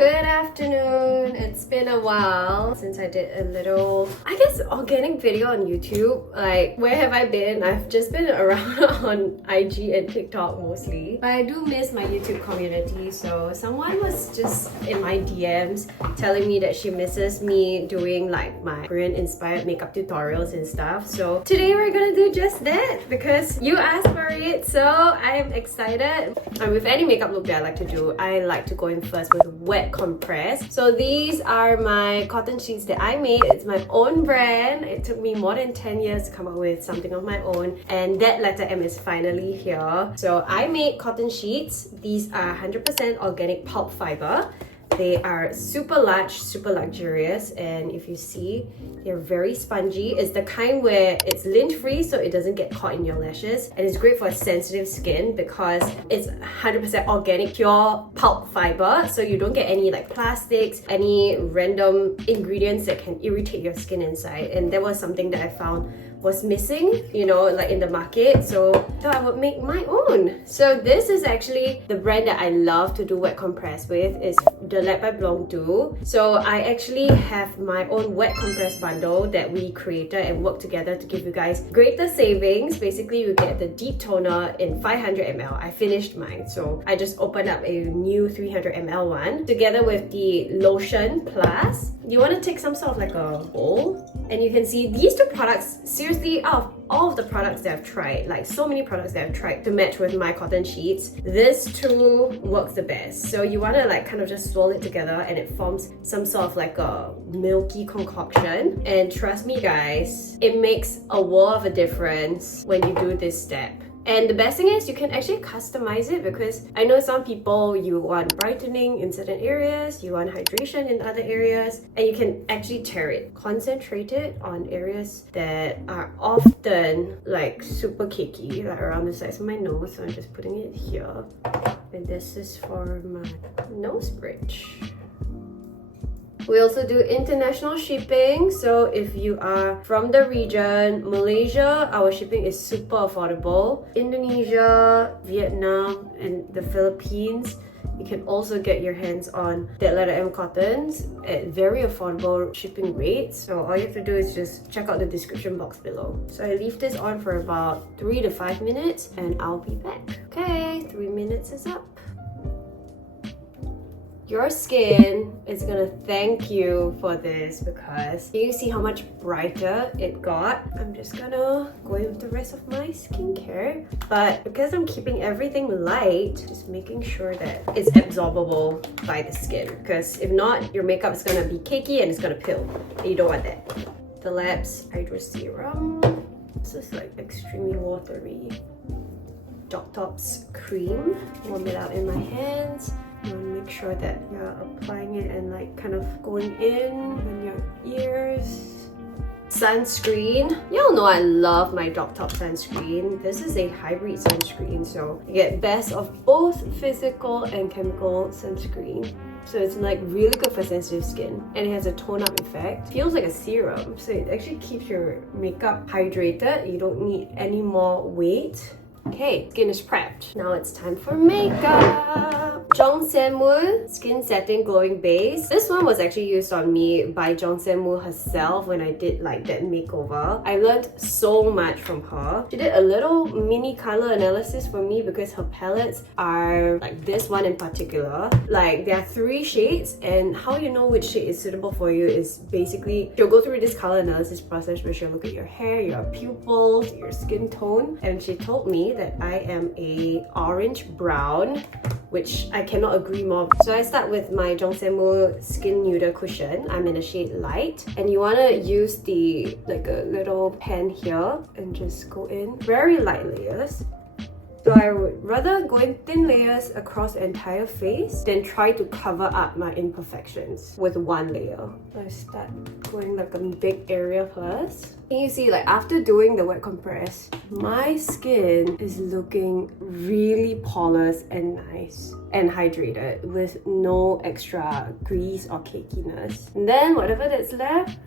Good afternoon. It's been a while since I did a little, I guess, organic video on YouTube. Like, where have I been? I've just been around on IG and TikTok mostly. But I do miss my YouTube community. So someone was just in my DMs telling me that she misses me doing like my Korean inspired makeup tutorials and stuff. So today we're gonna do just that because you asked for it. So I'm excited. And with any makeup look that I like to do, I like to go in first with wet compress. So these are my cotton sheets that I made. It's my own brand. It took me more than 10 years to come up with something of my own, and that letter M is finally here. So I made cotton sheets. These are 100% organic pulp fiber. They are super large, super luxurious, and if you see, they're very spongy. It's the kind where it's lint free, so it doesn't get caught in your lashes, and it's great for sensitive skin because it's 100% organic, pure pulp fiber, so you don't get any like plastics, any random ingredients that can irritate your skin inside. And that was something that I found was missing, you know, like in the market, so I would make my own. So this is actually the brand that I love to do wet compress with, is the Lab by Blanc Duo. So I actually have my own wet compress bundle that we created and worked together to give you guys greater savings. Basically, you get the deep toner in 500 ml. I finished mine, so I just opened up a new 300 ml one together with the lotion plus. You want to take some sort of like a bowl, and you can see these two products, seriously, out of all of the products that I've tried, like so many products that I've tried to match with my cotton sheets, this two works the best. So you want to like kind of just swirl it together and it forms some sort of like a milky concoction. And trust me guys, it makes a world of a difference when you do this step. And the best thing is you can actually customize it, because I know some people, you want brightening in certain areas, you want hydration in other areas, and you can actually tear it. Concentrate it on areas that are often like super cakey, like around the sides of my nose. So I'm just putting it here. And this is for my nose bridge. We also do international shipping, so if you are from the region, Malaysia, our shipping is super affordable. Indonesia, Vietnam, and the Philippines, you can also get your hands on that letter M cottons at very affordable shipping rates. So all you have to do is just check out the description box below. So I leave this on for about 3 to 5 minutes and I'll be back. Okay, 3 minutes is up. Your skin is gonna thank you for this, because you see how much brighter it got. I'm just gonna go in with the rest of my skincare, but because I'm keeping everything light, just making sure that it's absorbable by the skin, because if not, your makeup is gonna be cakey and it's gonna peel, and you don't want that. The Lab's Hydro Serum. This is like extremely watery. Dot Top's cream. Warm it out in my hands. You want to make sure that you're applying it and like kind of going in your ears. Sunscreen. Y'all know I love my Dot Top sunscreen. This is a hybrid sunscreen, so you get best of both physical and chemical sunscreen. So it's like really good for sensitive skin, and it has a tone up effect. Feels like a serum, so it actually keeps your makeup hydrated. You don't need any more weight. Okay, skin is prepped. Now it's time for makeup. Jong Se-moo Skin Setting Glowing Base. This one was actually used on me by Jong Se-moo herself when I did like that makeover. I learned so much from her. She did a little mini color analysis for me because her palettes are like this one in particular. Like there are 3 shades, and how you know which shade is suitable for you is basically she'll go through this color analysis process where she'll look at your hair, your pupils, your skin tone, and she told me that I am a orange brown, which I cannot agree more. So I start with my Jong Se-moo Skin Nuder Cushion. I'm in the shade Light, and you want to use the like a little pen here and just go in very light layers. So I would rather go in thin layers across the entire face than try to cover up my imperfections with one layer. So I start going like a big area first. And you see, like after doing the wet compress, my skin is looking really porous and nice and hydrated with no extra grease or cakiness. And then whatever that's left,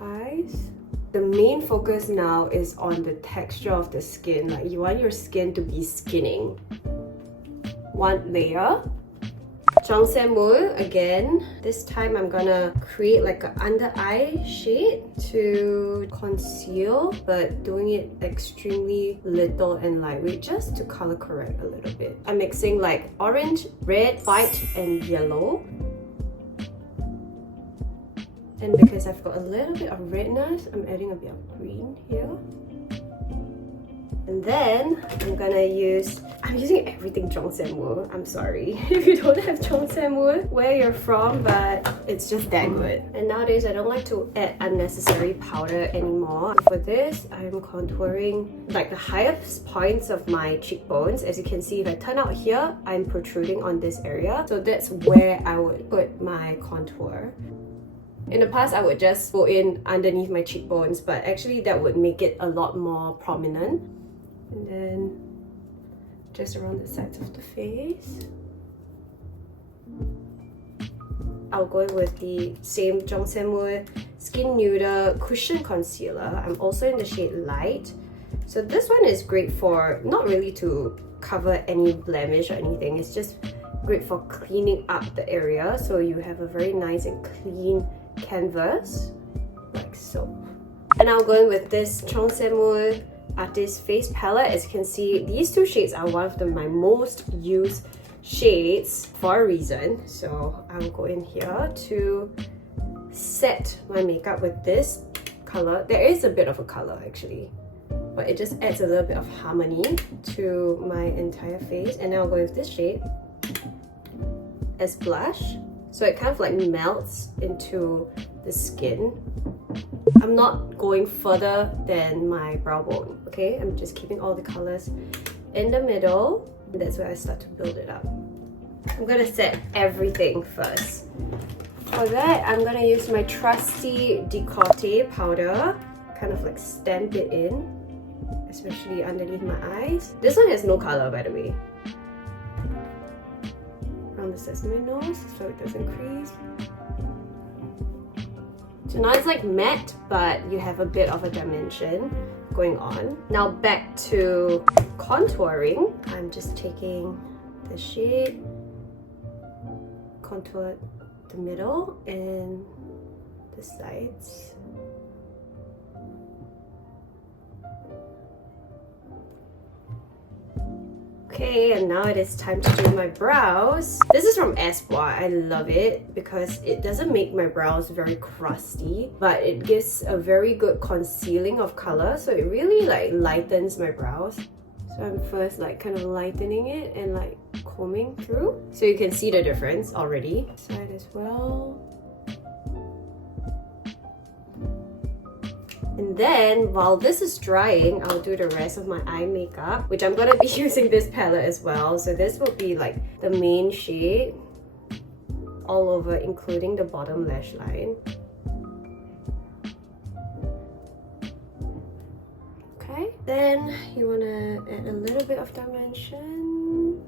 eyes. The main focus now is on the texture of the skin. Like you want your skin to be skinning. One layer. Jongsaemu again. This time I'm gonna create like an under eye shade to conceal, but doing it extremely little and lightweight just to color correct a little bit. I'm mixing like orange, red, white and yellow. And because I've got a little bit of redness, I'm adding a bit of green here. And then I'm using everything Jongsaemu. I'm sorry if you don't have Jongsaemu where you're from, but it's just that good. And nowadays I don't like to add unnecessary powder anymore. For this, I'm contouring like the highest points of my cheekbones. As you can see, if I turn out here, I'm protruding on this area. So that's where I would put my contour. In the past, I would just go in underneath my cheekbones, but actually that would make it a lot more prominent. And then just around the sides of the face. I'll go with the same Jongsaemu Skin Nuder Cushion Concealer. I'm also in the shade Light. So this one is great for, not really to cover any blemish or anything, it's just great for cleaning up the area so you have a very nice and clean canvas, like so. And I'll go in with this Jongsaemu Artist Face Palette. As you can see, these two shades are one of my most used shades for a reason. So I will go in here to set my makeup with this color. There is a bit of a color actually, but it just adds a little bit of harmony to my entire face. And now I'll go with this shade as blush. So it kind of like melts into the skin. I'm not going further than my brow bone, okay? I'm just keeping all the colors in the middle. That's where I start to build it up. I'm gonna set everything first. For that, I'm gonna use my trusty décolleté powder, kind of like stamp it in, especially underneath my eyes. This one has no color, by the way. Around the sides of my nose so it doesn't crease. So now it's like matte, but you have a bit of a dimension going on. Now back to contouring. I'm just taking the shade, contour the middle and the sides. Okay, and now it is time to do my brows. This is from Espoir. I love it because it doesn't make my brows very crusty, but it gives a very good concealing of color, so it really like lightens my brows. So I'm first like kind of lightening it and like combing through, so you can see the difference already. Side as well. And then while this is drying, I'll do the rest of my eye makeup, which I'm gonna be using this palette as well. So this will be like the main shade all over, including the bottom lash line. Okay, then you wanna add a little bit of dimension.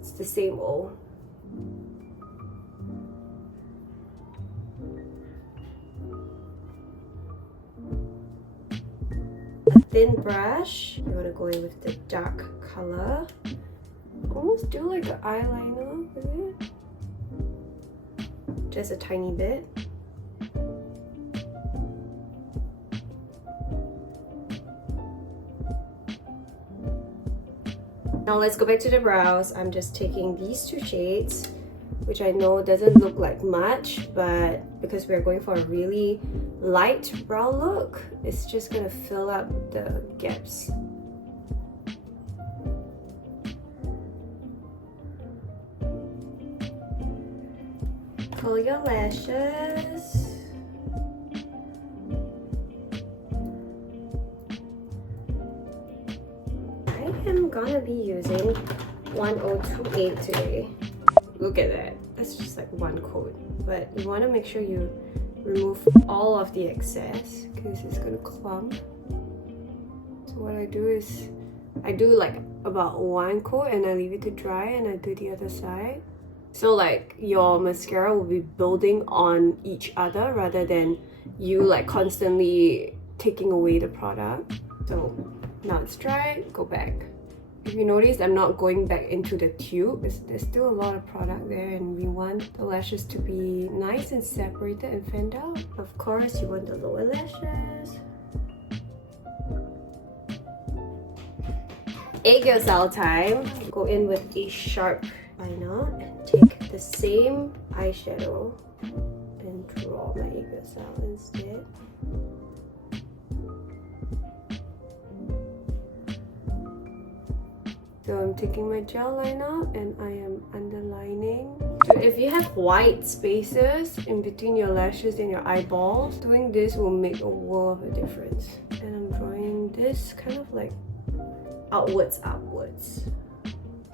It's the same old. Thin brush, you want to go in with the dark color. Almost do like an eyeliner with it. Just a tiny bit. Now let's go back to the brows. I'm just taking these two shades, which I know doesn't look like much, but because we're going for a really light brow look, it's just gonna fill up the gaps. Curl your lashes. I am gonna be using 1028 today. Look at that. That's just like one coat. But you want to make sure you remove all of the excess because it's gonna clump. So what I do is I do like about one coat and I leave it to dry and I do the other side. So like your mascara will be building on each other rather than you like constantly taking away the product. So now it's dry, go back. If you notice, I'm not going back into the tube. There's still a lot of product there, and we want the lashes to be nice and separated and fanned out. Of course, you want the lower lashes. Egg yourself time. Go in with a sharp liner and take the same eyeshadow and draw my egg yourself instead. So I'm taking my gel liner and I am underlining. So if you have white spaces in between your lashes and your eyeballs, doing this will make a world of a difference. And I'm drawing this kind of like upwards.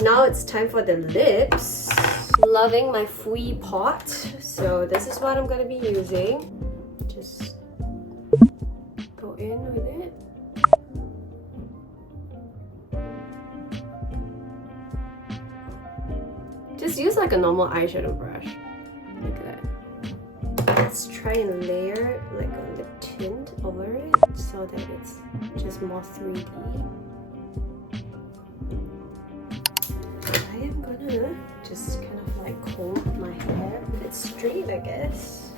Now it's time for the lips. Loving my Fui pot. So this is what I'm gonna be using. Just go in with it. Just use like a normal eyeshadow brush, like that. Let's try and layer like a lip tint over it so that it's just more 3D. I am gonna just kind of like comb my hair a bit straight, I guess.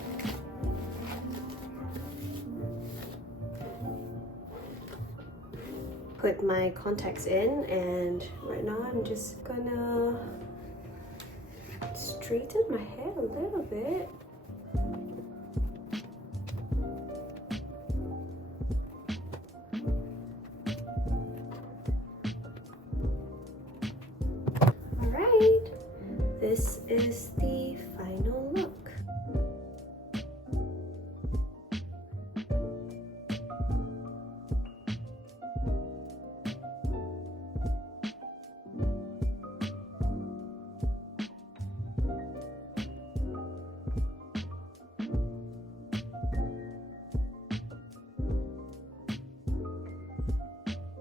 Put my contacts in, and right now I'm just gonna straighten my hair a little bit. Alright, this is the